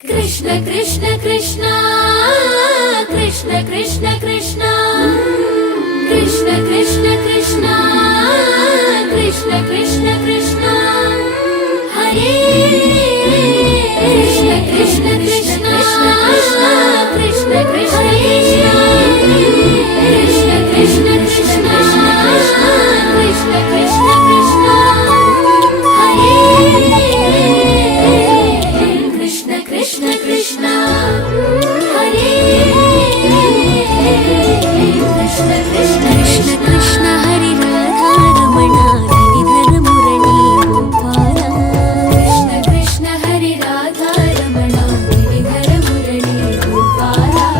Krishna Krishna Krishna Krishna Krishna Krishna Krishna Krishna Krishna Krishna Krishna Krishna Hare Krishna Krishna Krishna Krishna Krishna Krishna Krishna Krishna Krishna Krishna Krishna Krishna Hare Krishna Krishna Krishna Hare Krishna Krishna Krishna Krishna Hare Radha Raman Giridhar Murali Gopal Krishna Krishna Hare Radha Raman Giridhar Murali Gopal